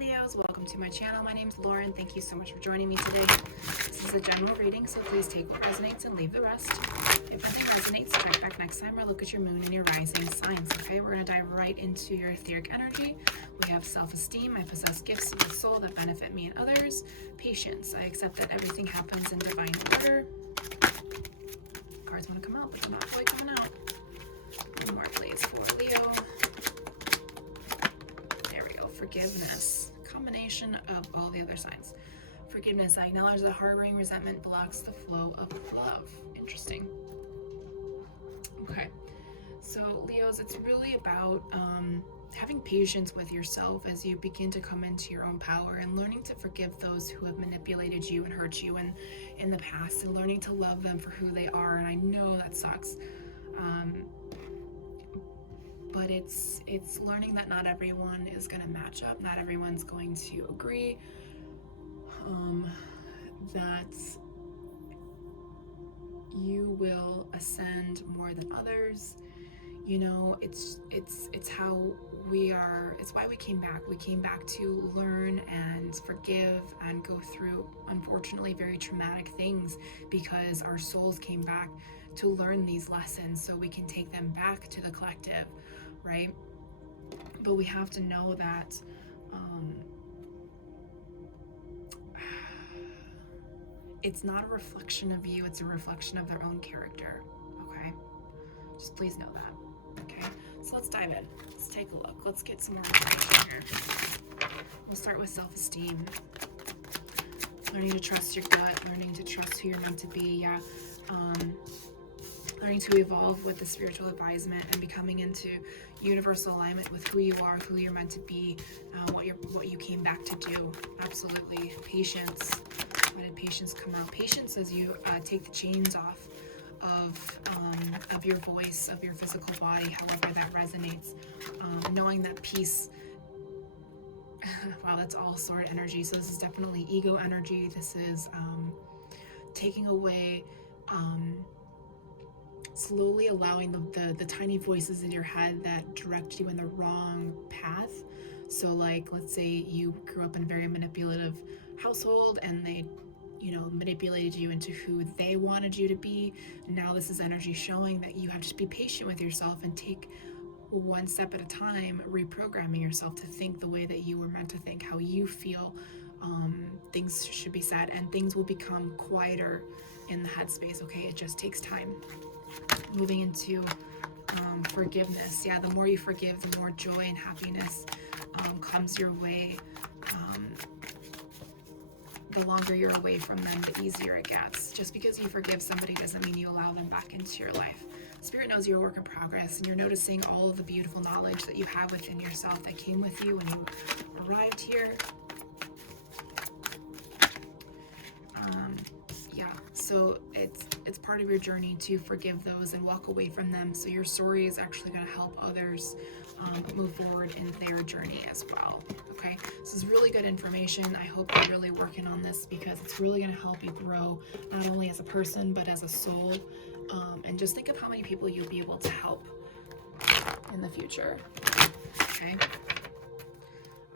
Leos, welcome to my channel. My name's Lauren. Thank you so much for joining me today. This is a general reading, so please take what resonates and leave the rest. If nothing resonates, check back next time or look at your moon and your rising signs. Okay, we're going to dive right into your etheric energy. We have self-esteem. I possess gifts of the soul that benefit me and others. Patience. I accept that everything happens in divine order. Cards want to come out, but they're not quite coming out. One more, please, for Leo. There we go. Forgiveness. Combination of all the other signs. Forgiveness. I acknowledge that harboring resentment blocks the flow of love. Interesting. Okay. So, Leos, it's really about having patience with yourself as you begin to come into your own power and learning to forgive those who have manipulated you and hurt you in the past, and learning to love them for who they are. And I know that sucks. But it's learning that not everyone is going to match up. Not everyone's going to agree. That you will ascend more than others. You know, it's how we are. It's why we came back. We came back to learn and forgive and go through, unfortunately, very traumatic things, because our souls came back to learn these lessons so we can take them back to the collective, right? But we have to know that it's not a reflection of you, it's a reflection of their own character, okay? Just please know that, okay? So let's dive in. Let's take a look. Let's get some more information here. We'll start with self-esteem. Learning to trust your gut, learning to trust who you're meant to be, learning to evolve with the spiritual advisement and becoming into universal alignment with who you are, who you're meant to be, what you came back to do. Absolutely. Patience. Why did patience come out? Patience as you take the chains off of your voice, of your physical body, however that resonates. Knowing that peace. Wow, that's all sword energy. So this is definitely ego energy. This is taking away, slowly allowing the tiny voices in your head that direct you in the wrong path. So like, let's say you grew up in a very manipulative household and they, manipulated you into who they wanted you to be. Now this is energy showing that you have to be patient with yourself and take one step at a time, reprogramming yourself to think the way that you were meant to think, how you feel things should be said, and things will become quieter in the headspace, okay? It just takes time. Moving into forgiveness. Yeah, the more you forgive, the more joy and happiness comes your way. The longer you're away from them, the easier it gets. Just because you forgive somebody doesn't mean you allow them back into your life. Spirit knows you're a work in progress, and you're noticing all of the beautiful knowledge that you have within yourself that came with you when you arrived here. So it's part of your journey to forgive those and walk away from them. So your story is actually going to help others move forward in their journey as well. Okay, this is really good information. I hope you're really working on this, because it's really going to help you grow, not only as a person but as a soul. And just think of how many people you'll be able to help in the future. Okay.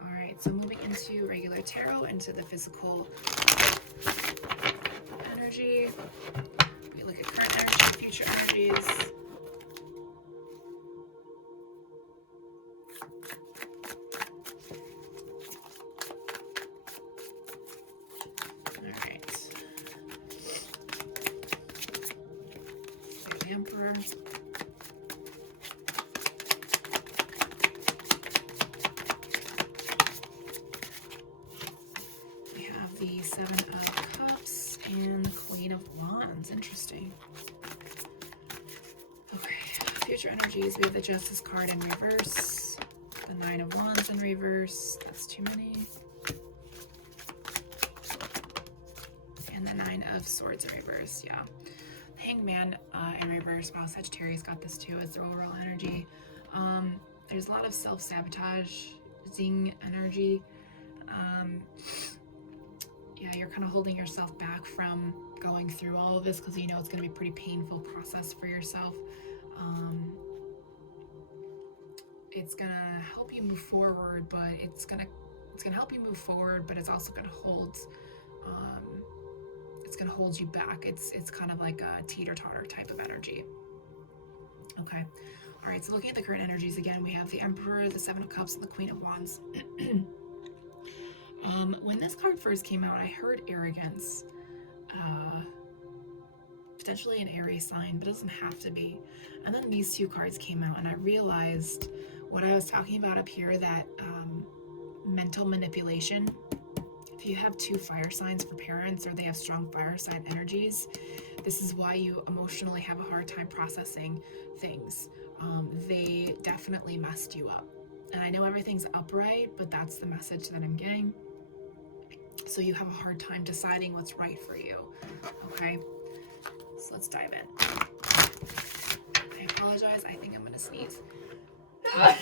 All right. So moving into regular tarot, into the physical energy. We look at current energy, future energies. All right. The Emperor. We have the Seven of Cups and the Queen of Wands. Interesting. Okay, future energies. We have the Justice card in reverse, the Nine of Wands in reverse. That's too many. And the Nine of Swords in reverse. Yeah. Hangman in reverse. Wow, Sagittarius got this too as their overall energy. There's a lot of self-sabotaging energy. Yeah, you're kind of holding yourself back from going through all of this because you know it's going to be a pretty painful process for yourself. It's going to help you move forward, but it's going to It's going to help you move forward, but it's also going to hold you back. It's kind of like a teeter-totter type of energy. Okay. All right, so looking at the current energies again, we have the Emperor, the Seven of Cups, and the Queen of Wands. When this card first came out, I heard arrogance. Potentially an Aries sign, but it doesn't have to be. And then these two cards came out, and I realized what I was talking about up here, that mental manipulation. If you have two fire signs for parents, or they have strong fire sign energies, this is why you emotionally have a hard time processing things. They definitely messed you up. And I know everything's upright, but that's the message that I'm getting. So you have a hard time deciding what's right for you. Okay? So let's dive in. I apologize. I think I'm going to sneeze. Okay.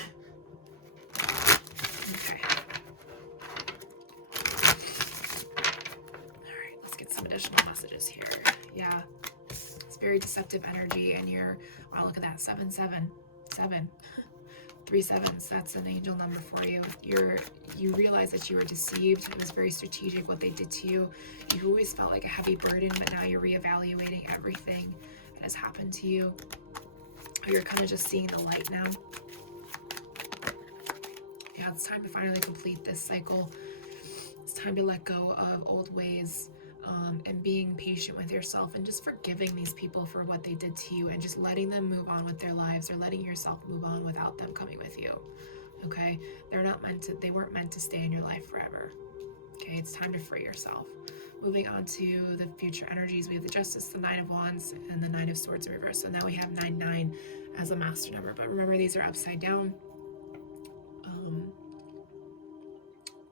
All right, let's get some additional messages here. Yeah. It's very deceptive energy, and wow, look at that. 777. 3 sevens. That's an angel number for you. You realize that you were deceived. It was very strategic what they did to you. You always felt like a heavy burden, but now you're reevaluating everything that has happened to you. Or you're kind of just seeing the light now. Yeah, it's time to finally complete this cycle. It's time to let go of old ways, and being patient with yourself, and just forgiving these people for what they did to you, and just letting them move on with their lives, or letting yourself move on without them coming with you. Okay? They weren't meant to stay in your life forever. Okay, it's time to free yourself. Moving on to the future energies, we have the Justice, the Nine of Wands, and the Nine of Swords in reverse. So now we have 9-9 as a master number, but remember, these are upside down.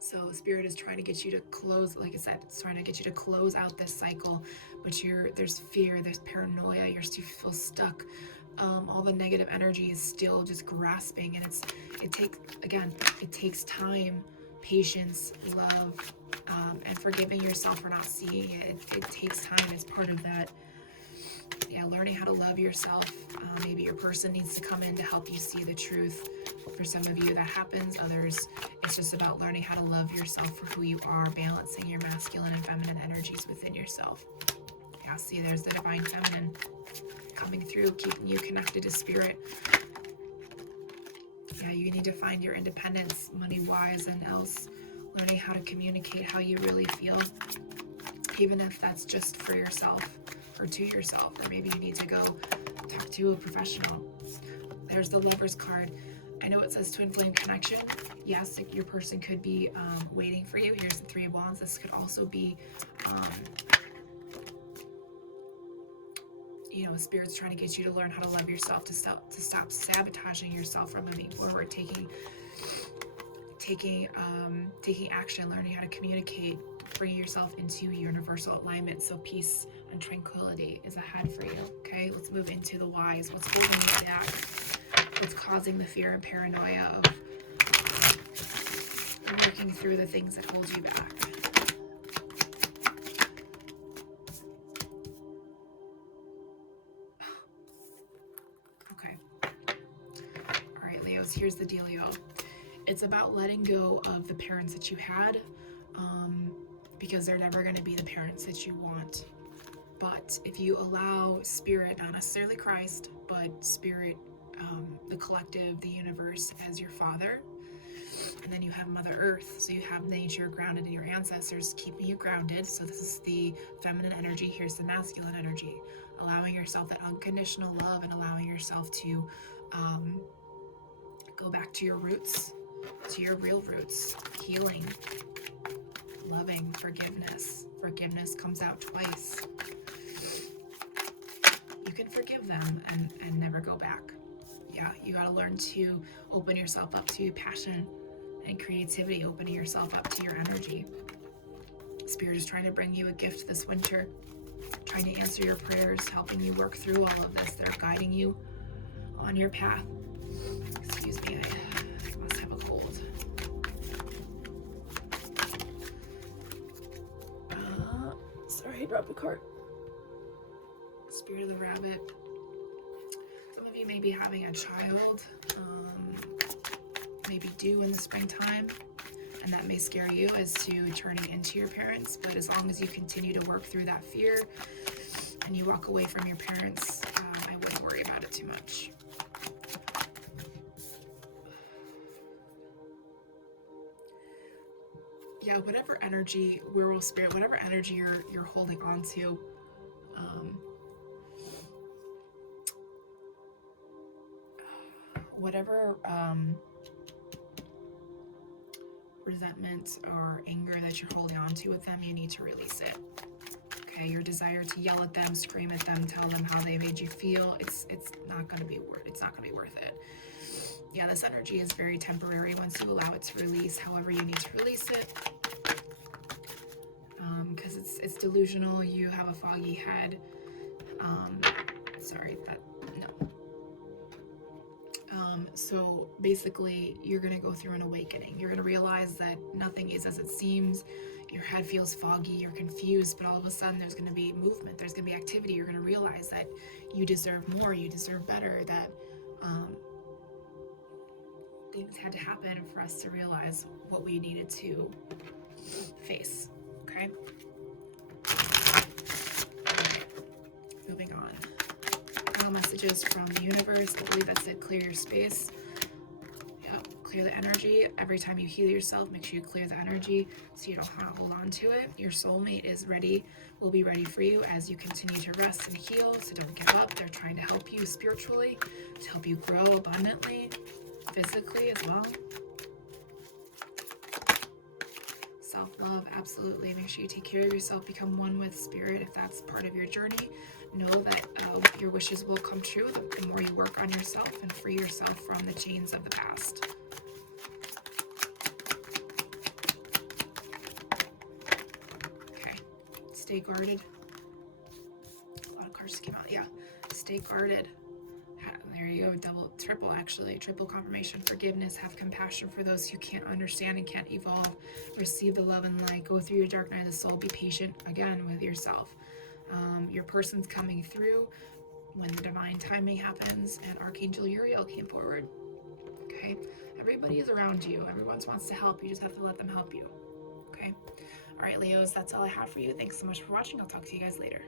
So Spirit is trying to get you to close, like I said, it's trying to get you to close out this cycle, but there's fear, there's paranoia, you feel stuck. All the negative energy is still just grasping, and it takes time, patience, love, and forgiving yourself for not seeing it. It takes time. It's part of that. Yeah, learning how to love yourself. Maybe your person needs to come in to help you see the truth. For some of you, that happens. Others, it's just about learning how to love yourself for who you are, balancing your masculine and feminine energies within yourself. Yeah, see, there's the divine feminine coming through, keeping you connected to spirit. Yeah, you need to find your independence, money-wise and else. Learning how to communicate how you really feel, even if that's just for yourself or to yourself, or maybe you need to go talk to a professional. There's the Lover's card. I know it says twin flame connection. Yes, your person could be waiting for you. Here's the Three of Wands. This could also be, Spirit's trying to get you to learn how to love yourself, to stop sabotaging yourself from moving forward, taking action, learning how to communicate, bringing yourself into universal alignment. So peace and tranquility is ahead for you. Okay, let's move into the whys. What's holding you back? What's causing the fear and paranoia of working through the things that hold you back? Okay. All right, Leos, here's the dealio. It's about letting go of the parents that you had, because they're never going to be the parents that you want. But if you allow Spirit, not necessarily Christ, but Spirit, the collective, the universe, as your father, and then you have Mother Earth, so you have nature grounded in your ancestors, keeping you grounded. So this is the feminine energy. Here's the masculine energy. Allowing yourself that unconditional love, and allowing yourself to go back to your roots, to your real roots. Healing, loving, forgiveness. Forgiveness comes out twice. You can forgive them and never go back. Yeah, you got to learn to open yourself up to passion and creativity, opening yourself up to your energy. Spirit is trying to bring you a gift this winter, trying to answer your prayers, helping you work through all of this. They're guiding you on your path. Excuse me, I must have a cold. Sorry, I dropped the cart. Spirit of the Rabbit. Some of you may be having a child, maybe due in the springtime. And that may scare you as to turning into your parents, but as long as you continue to work through that fear and you walk away from your parents, I wouldn't worry about it too much. Yeah, whatever energy, werewolf spirit, whatever energy you're holding on to, whatever resentment or anger that you're holding on to with them, you need to release it. Okay, your desire to yell at them, scream at them, tell them how they made you feel, it's not going to be worth it. Yeah, this energy is very temporary once you allow it to release. However, you need to release it because it's delusional. You have a foggy head. So basically, you're going to go through an awakening. You're going to realize that nothing is as it seems. Your head feels foggy, you're confused, but all of a sudden there's going to be movement, there's going to be activity. You're going to realize that you deserve more, you deserve better, that things had to happen for us to realize what we needed to face. Okay? Moving on. Final messages from the universe. I believe that's it. Clear your space. Clear the energy. Every time you heal yourself, make sure you clear the energy so you don't hold on to it. Your soulmate is ready, will be ready for you as you continue to rest and heal. So don't give up. They're trying to help you spiritually, to help you grow abundantly, physically as well. Self-love, absolutely. Make sure you take care of yourself. Become one with spirit if that's part of your journey. Know that your wishes will come true the more you work on yourself and free yourself from the chains of the past. Okay, stay guarded. A lot of cards came out. Yeah, stay guarded. There you go, triple confirmation. Forgiveness, have compassion for those who can't understand and can't evolve. Receive the love and light. Go through your dark night of the soul. Be patient, again, with yourself. Your person's coming through when the divine timing happens, and Archangel Uriel came forward. Okay? Everybody is around you. Everyone wants to help. You just have to let them help you. Okay? All right, Leos, that's all I have for you. Thanks so much for watching. I'll talk to you guys later.